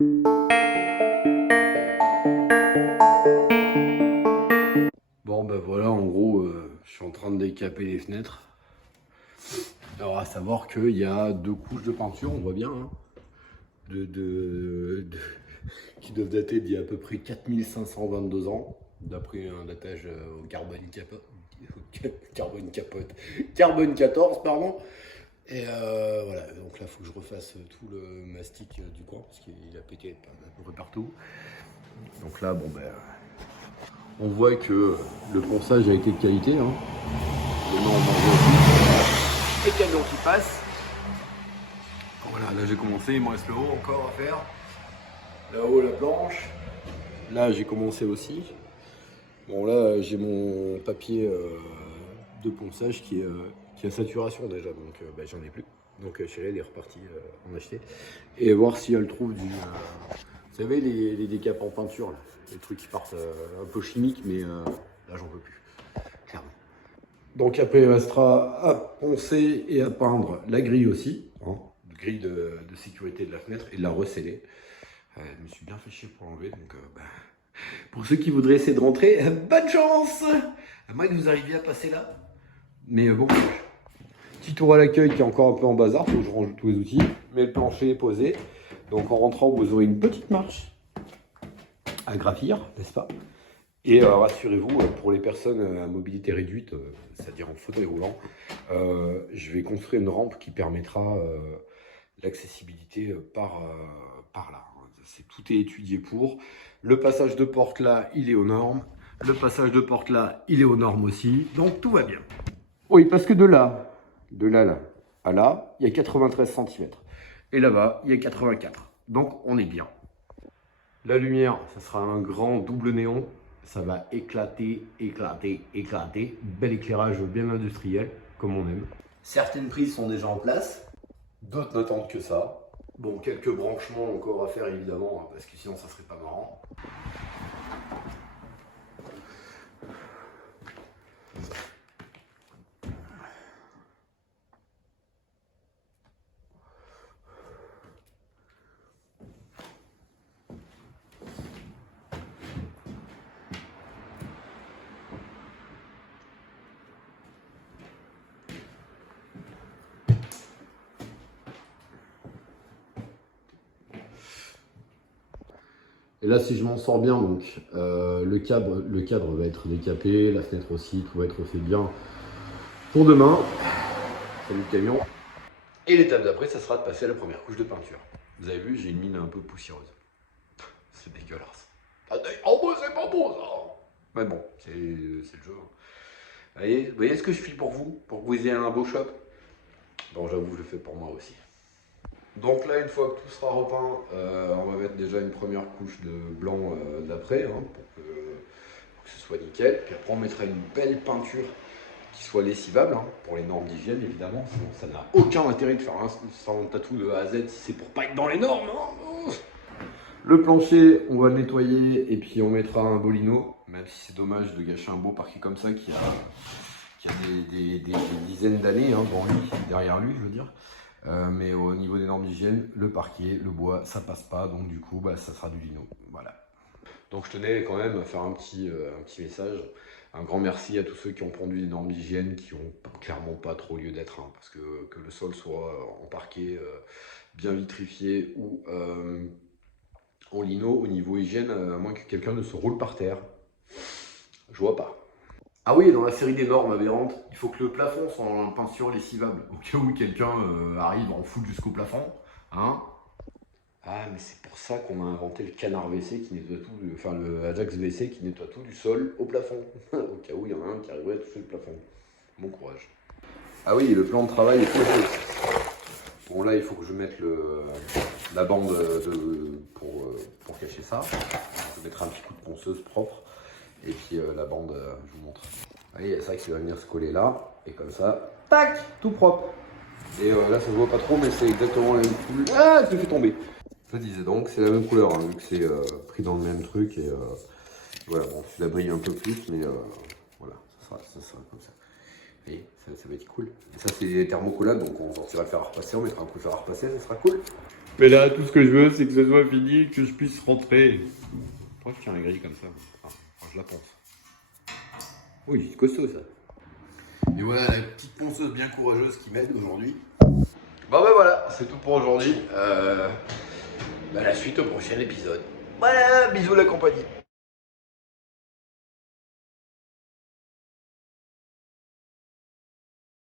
Bon ben voilà, en gros, je suis en train de décaper les fenêtres. Alors à savoir qu'il y a 2 couches de peinture, on voit bien, hein, qui doivent dater d'il y a à peu près 4522 ans, d'après un datage au carbone 14, pardon. Et voilà, donc là, il faut que je refasse tout le mastic du coin, parce qu'il a pété un peu partout. Donc là, bon ben, on voit que le ponçage a été de qualité, hein. Maintenant, on voit aussi les camions qui passent. Voilà, là j'ai commencé, il me reste le haut encore à faire. Là-haut, la planche. Là, j'ai commencé aussi. Bon, là, j'ai mon papier de ponçage qui est à saturation déjà, donc bah, j'en ai plus. Donc Chérie, elle est repartie en acheter. Et voir si elle trouve du... vous savez, les décapes en peinture, là, les trucs qui partent un peu chimiques, mais là, j'en peux plus, clairement. Donc après, il restera à poncer et à peindre la grille aussi, hein, grille de sécurité de la fenêtre, et de la resceller. Je me suis bien fait chier pour l'enlever, donc bah, pour ceux qui voudraient essayer de rentrer, bonne chance! À moins que vous arriviez à passer là. Mais bon, petit tour à l'accueil qui est encore un peu en bazar, faut que je range tous les outils. Mais le plancher est posé. Donc en rentrant, vous aurez une petite marche à gravir, n'est-ce pas? Et rassurez-vous, pour les personnes à mobilité réduite, c'est-à-dire en fauteuil roulant, je vais construire une rampe qui permettra l'accessibilité par là. Tout est étudié pour. Le passage de porte là, il est aux normes. Le passage de porte là, il est aux normes aussi. Donc tout va bien. Oui, parce que de là à là, il y a 93 cm. Et là-bas, il y a 84. Donc on est bien. La lumière, ça sera un grand double néon. Ça va éclater, éclater, éclater. Bel éclairage bien industriel, comme on aime. Certaines prises sont déjà en place. D'autres n'attendent que ça. Bon, quelques branchements encore à faire évidemment, hein, parce que sinon ça serait pas marrant. Et là, si je m'en sors bien, donc le cadre va être décapé, la fenêtre aussi, tout va être fait bien pour demain. Salut le camion. Et l'étape d'après, ça sera de passer à la première couche de peinture. Vous avez vu, j'ai une mine un peu poussiéreuse. C'est dégueulasse. Oh, bah, c'est pas beau ça. Mais bon, c'est le jeu. Vous voyez ce que je file pour vous que vous ayez un beau shop. Bon, j'avoue, je le fais pour moi aussi. Donc là, une fois que tout sera repeint, on va mettre déjà une première couche de blanc d'après, hein, pour que ce soit nickel. Puis après, on mettra une belle peinture qui soit lessivable, hein, pour les normes d'hygiène évidemment. Sinon, ça n'a aucun intérêt de faire un tatou de A à Z si c'est pour pas être dans les normes. Hein. Le plancher, on va le nettoyer et puis on mettra un bolino, même si c'est dommage de gâcher un beau parquet comme ça qui a des dizaines d'années hein, derrière lui, je veux dire. Mais au niveau des normes d'hygiène, le parquet, le bois, ça passe pas, donc du coup, bah, ça sera du lino. Voilà. Donc je tenais quand même à faire un petit message. Un grand merci à tous ceux qui ont pondu des normes d'hygiène qui ont clairement pas trop lieu d'être, hein, parce que le sol soit en parquet bien vitrifié ou en lino au niveau hygiène, à moins que quelqu'un ne se roule par terre. Je vois pas. Ah oui, dans la série des normes aberrantes, il faut que le plafond soit en peinture lessivable. Au cas où quelqu'un arrive en fout jusqu'au plafond. Hein. Ah, mais c'est pour ça qu'on a inventé le canard WC qui nettoie tout, enfin le Ajax WC qui nettoie tout du sol au plafond. Au cas où il y en a un qui arriverait à toucher le plafond. Bon courage. Ah oui, le plan de travail est fait. Bon là, il faut que je mette la bande pour cacher ça. Je mettrai un petit coup de ponceuse propre. Et puis la bande, je vous montre. Vous voyez, c'est ça qui va venir se coller là. Et comme ça, tac, tout propre. Et là, ça se voit pas trop, mais c'est exactement la même couleur. Ah, je l'ai fait tomber. Je disais donc, c'est la même couleur, hein, vu que c'est pris dans le même truc. Et voilà, bon, celui-là brille un peu plus, mais voilà, ça sera comme ça. Vous voyez, ça va être cool. Et ça, c'est thermocollable, donc on sortira le fer à repasser, on mettra un coup de fer à repasser, ça sera cool. Mais là, tout ce que je veux, c'est que ce soit fini, que je puisse rentrer. Pourquoi je tiens la grille comme ça? Enfin, je la pense. Oui, c'est costaud ça. Et voilà la petite ponceuse bien courageuse qui m'aide aujourd'hui. Bon ben voilà, c'est tout pour aujourd'hui. La suite au prochain épisode. Voilà, bisous la compagnie.